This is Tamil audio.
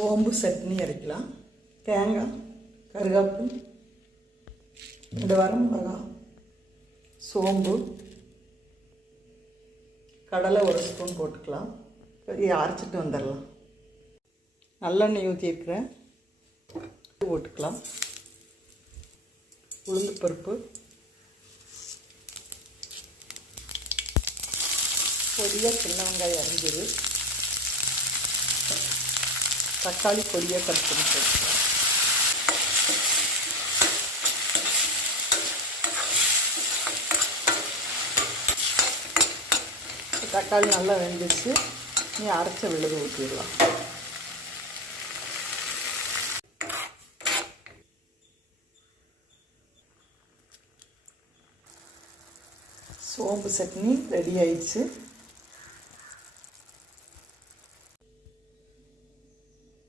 சோம்பு சட்னி அரைக்கலாம். தேங்காய், கருவேப்பிலை, 2 வரமிளகா, சோம்பு, கடலை 1 ஸ்பூன் போட்டுக்கலாம். அரைச்சிட்டு வந்துடலாம். நல்லெண்ணெய் ஊற்றிருக்கிறேன், போட்டுக்கலாம். உளுந்து பருப்பு, பொடியாக சின்ன வெங்காயம் அரிஞ்சது, தக்காளி பொடியாக கட் பண்ணி போட்டுக்கலாம். தக்காளி நல்லா வெந்துச்சு. நீ அரைச்ச விழுது ஊற்றிடலாம். சோம்பு சட்னி ரெடி ஆயிடுச்சு.